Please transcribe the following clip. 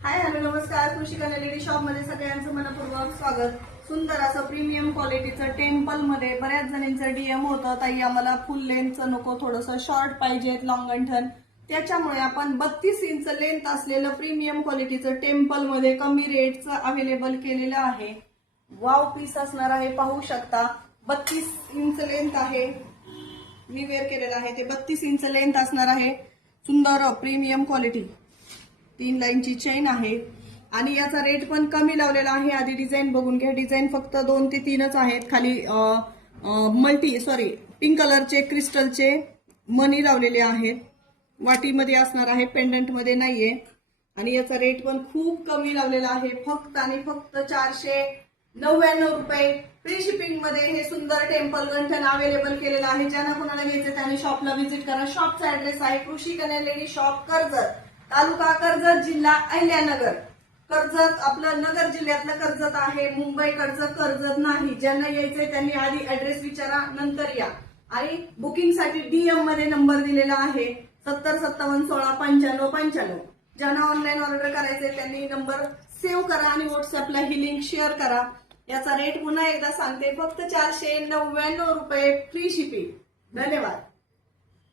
Hi hello नमस्कार. कृषी कन्या लेडी शॉप मध्ये सगळ्यांचं मनपूर्वक स्वागत. सुंदर असं प्रीमियम क्वालिटीचं टेम्पल मध्ये बऱ्याच जणींचं डीएम होतं, ताई आम्हाला फुल लेंथचं नको, थोडंसं शॉर्ट पाहिजेत, लॉंग गंठन. त्याच्यामुळे आपण 32 इंच लेंथ असलेलं प्रीमियम क्वालिटीचं टेम्पल मध्ये कमी रेटचं अवेलेबल केलेलं आहे. वाव पीस असणार आहे, पाहू शकता. 32 इंच लेंथ आहे, मी वेअर केलेलं आहे ते. 32 इंच लेंथ असणार आहे. सुंदर प्रीमियम क्वालिटी, 3 लाईनची चेन आहे आणि याचा रेट पण कमी लावलेला आहे. आधी डिझाईन बघून घ्या. डिझाईन फक्त 2 ते 3च आहेत. खाली पिंक कलरचे क्रिस्टलचे मनी लावलेले आहेत. वाटीमध्ये असणार आहे, पेंडंट मध्ये नाहीये. आणि याचा रेट पण खूप कमी लावलेला आहे, फक्त आणि फक्त 499 रुपये. फ्री शिपिंग मध्ये हे सुंदर टेम्पल गंठन अवेलेबल केलेलं आहे. ज्यांना कोणाला घ्यायचं त्याने शॉपला व्हिजिट करा. शॉपचा ऍड्रेस आहे कृषी कन्या लेडी शॉप, कर्जत, तालुका कर्जत, जिल्हा अहिल्यानगर. कर्जत आपलं नगर जिल्ह्यातलं कर्जत आहे, मुंबई कर्जत नाही. ज्यांना यायचंय त्यांनी आधी ऍड्रेस विचारा, नंतर या. आणि बुकिंग साठी डीएम मध्ये नंबर दिलेला आहे 7057169595. ज्यांना ऑनलाईन ऑर्डर करायचंय त्यांनी नंबर सेव्ह करा आणि व्हॉट्सअपला ही लिंक शेअर करा. याचा रेट पुन्हा एकदा सांगते, फक्त 499 रुपये, फ्री शिपिंग. धन्यवाद.